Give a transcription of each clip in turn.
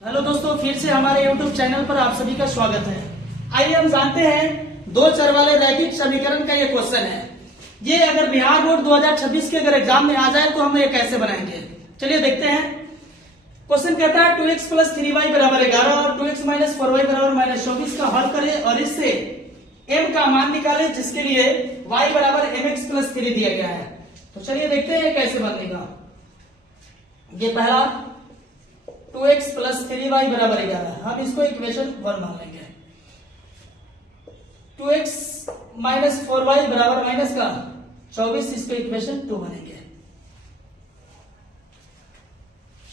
Hello दोस्तों, फिर से हमारे YouTube चैनल पर आप सभी का स्वागत है। आइए हम जानते हैं दो चर वाले रैखिक समीकरण का ये क्वेश्चन है। ये अगर बिहार बोर्ड 2026 के अगर एग्जाम में आ जाए तो हम ये कैसे बनाएंगे, चलिए देखते हैं। क्वेश्चन कहता है 2x प्लस 3y बराबर 11 और 2x माइनस 4y बराबर माइनस 24 का हल करें और इससे m का मान निकाले जिसके लिए y बराबर mx प्लस 3 दिया गया है। तो चलिए देखते हैं कैसे बनेगा। ये पहला 2x प्लस 3y बराबर 11, हम इसको इक्वेशन 1 मान लेंगे। 2x माइनस 4y बराबर माइनस का 24, इसको इक्वेशन 2 बनेंगे।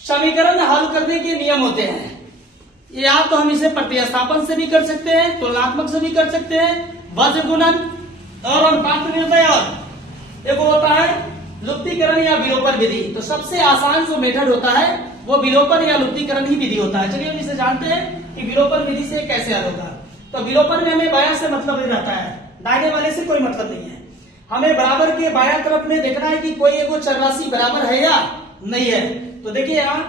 समीकरण हल करने के नियम होते हैं। या तो हम इसे प्रतिस्थापन से भी कर सकते हैं, तुलनात्मक से भी कर सकते हैं, वज्र गुणन और अनुपात निर्णय, और एक होता है लुप्तीकरण या विलोपन विधि। तो सबसे आसान जो मेथड होता है वो विलोपन या लुप्तीकरण ही विधि होता है। चलिए हम इसे जानते हैं कि विलोपन विधि से कैसे हल होगा। तो विलोपन में हमें बायां से मतलब नहीं रहता है, दाहिने वाले से कोई मतलब नहीं है। हमें बराबर के बायां तरफ में देखना है कि कोई एगो चर राशि बराबर है या नहीं है। तो देखिए यहाँ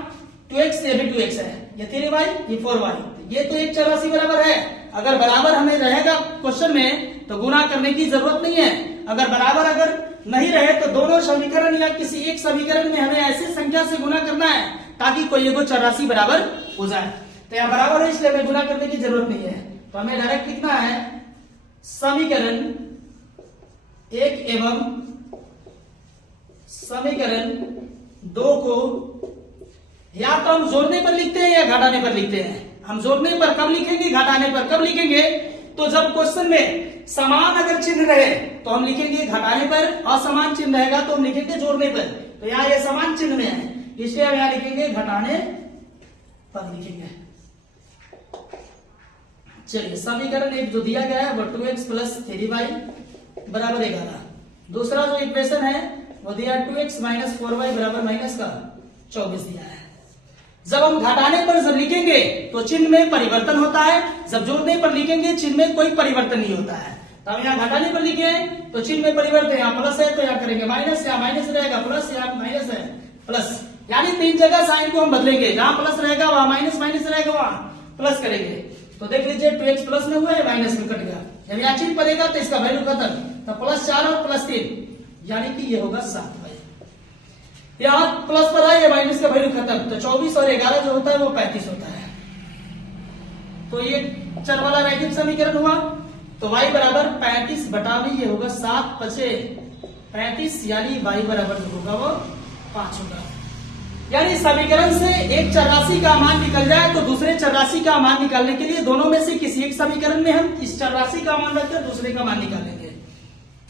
2x ये भी 2x है, ये 3y ये 4y, ये तो एक चर राशि बराबर है। अगर बराबर हमें रहेगा क्वेश्चन में तो गुणा करने की जरूरत नहीं है। अगर बराबर अगर नहीं रहे तो दोनों समीकरण या किसी एक समीकरण में हमें ऐसी संख्या से गुणा करना है ताकि कोई एगो चर राशि बराबर हो जाए। तो यहाँ बराबर है इसलिए हमें गुणा करने की जरूरत नहीं है। तो हमें डायरेक्ट लिखना है समीकरण 1 एवं समीकरण 2 को या तो हम जोड़ने पर लिखते हैं या घटाने पर लिखते हैं। हम जोड़ने पर कब लिखेंगे, घटाने पर कब लिखेंगे? तो जब क्वेश्चन में समान अगर चिन्ह रहे तो हम लिखेंगे घटाने पर, असमान चिन्ह रहेगा तो हम लिखेंगे जोड़ने पर। तो यहाँ ये समान चिन्ह में है इसलिए हम यहाँ लिखेंगे घटाने पर लिखेंगे। चलिए समीकरण 1 जो दिया गया है वो 2x प्लस 3y बराबर 11। दूसरा जो इक्वेशन है वो दिया 2x माइनस 4y बराबर माइनस का 24 दिया है। जब हम घटाने पर जब लिखेंगे तो चिन्ह में परिवर्तन होता है, जब जोड़ने पर लिखेंगे चिन्ह में कोई परिवर्तन नहीं होता है। तो हम यहाँ घटाने पर लिखे तो चिन्ह में परिवर्तन, यहाँ प्लस है तो यहाँ करेंगे माइनस, यहाँ माइनस रहेगा प्लस, यहाँ माइनस है प्लस, यानी 3 जगह साइन को हम बदलेंगे। जहां प्लस रहेगा वहां माइनस, माइनस रहेगा वहां प्लस करेंगे। तो देख लीजिए 2x प्लस में हुआ है, माइनस में कट गया। जब यहाँ चिन्ह पड़ेगा तो इसका वैल्यू खत्म, तो प्लस 4 और प्लस 3 यानी कि ये होगा 7। यहाँ प्लस पर आए ये माइनस का वैल्यू खत्म, तो 24 और 11 जो होता है वो 35 होता है। तो ये चर वाला रैखिक समीकरण हुआ। तो y बराबर 35 बटा में ये होगा 7 पचे 35, यानी y बराबर जो होगा वो 5 होगा। यानी समीकरण से एक चर राशि का मान निकल जाए तो दूसरे चर राशि का मान निकालने के लिए दोनों में से किसी एक समीकरण में हम इस चर राशि का मान रखकर दूसरे का मान निकालेंगे।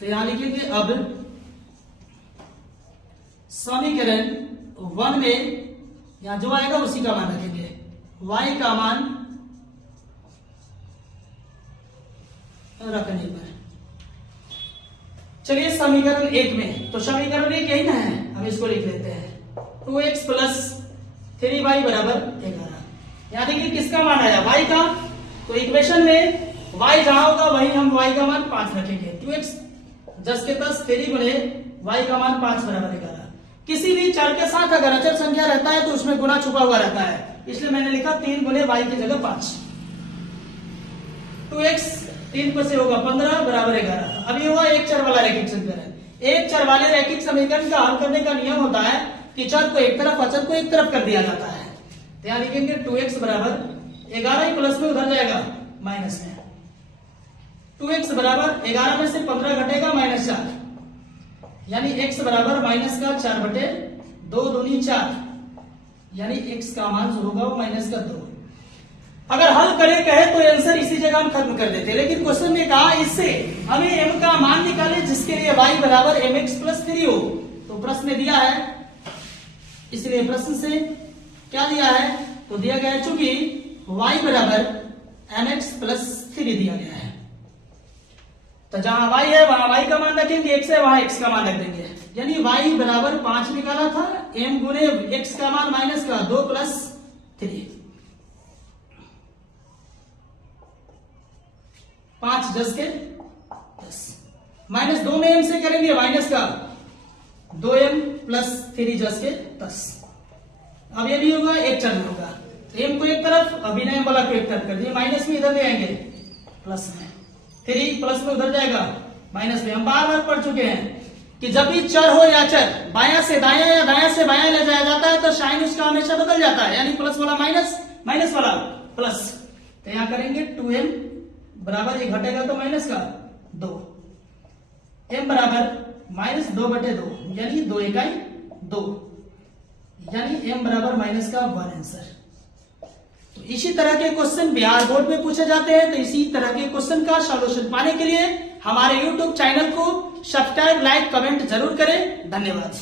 तो यहां लिखेंगे अब समीकरण 1 में यहां जो आएगा उसी का मान रखेंगे, y का मान रखने पर। चलिए समीकरण 1 में, तो समीकरण 1 यही ना है, हम इसको लिख लेते हैं 2x प्लस 3y बराबर 11। यानी कि किसका मान आया, y का। तो इक्वेशन में y जहां होगा वहीं हम y का मान 5 रखेंगे। 2x 10 के 10 3 गुणे y का मान 5 बराबर 11। किसी भी चर के साथ अगर अचर संख्या रहता है तो उसमें गुणा छुपा हुआ रहता है, इसलिए मैंने लिखा 3 गुणे y की जगह 5। 2x 3 पर से होगा 15 बराबर 11। अब ये हुआ एक चर वाला रैखिक समीकरण। एक चर वाले रैखिक समीकरण का हल करने का नियम होता है कि चर को एक तरफ अचर को एक तरफ कर दिया जाता है। तो यहां लिखेंगे 2x बराबर 11 ही प्लस में उधर जाएगा माइनस में। 2x बराबर 11 में से 15 घटेगा माइनस 4, यानी x बराबर माइनस का 4 बटे 2 दूनी 4, यानी x का मान जो होगा वो माइनस का 2। अगर हल करें कहे तो आंसर इसी जगह हम खत्म कर देते, लेकिन क्वेश्चन में कहा इससे हमें m का मान निकाले जिसके लिए y बराबर mx प्लस 3 हो। तो प्रश्न में दिया है, इसलिए प्रश्न से क्या दिया है, तो दिया गया है चूंकि y बराबर mx प्लस 3 दिया गया है, तो जहां y है वहां y का मान रखेंगे, x है वहां x का मान रख देंगे। यानी y बराबर 5 निकाला था, m गुणे x का मान माइनस का 2 प्लस 3, 5 10 के 10 माइनस 2 में m से करेंगे माइनस का 2m प्लस 3 10 के 10। अब ये भी होगा एक चर में होगा, एम को एक तरफ, अभिनय वाला को एक तरफ कर दिए, माइनस में इधर ले आएंगे प्लस में, 3 प्लस में उधर जाएगा माइनस में। हम बार बार पढ़ चुके हैं कि जब भी चर हो या चर बायां से दायां या दायां से बायां ले जाया जाता है तो साइन उसका हमेशा बदल जाता है, यानी प्लस वाला माइनस, माइनस वाला प्लस। तो यहां करेंगे 2m बराबर, ये घटेगा तो माइनस का 2, m बराबर माइनस 2/2, यानी 2 इकाई 2, यानी m बराबर माइनस का 1 आंसर। तो इसी तरह के क्वेश्चन बिहार बोर्ड में पूछे जाते हैं। तो इसी तरह के क्वेश्चन का सॉल्यूशन पाने के लिए हमारे YouTube चैनल को सब्सक्राइब, लाइक, कमेंट जरूर करें। धन्यवाद।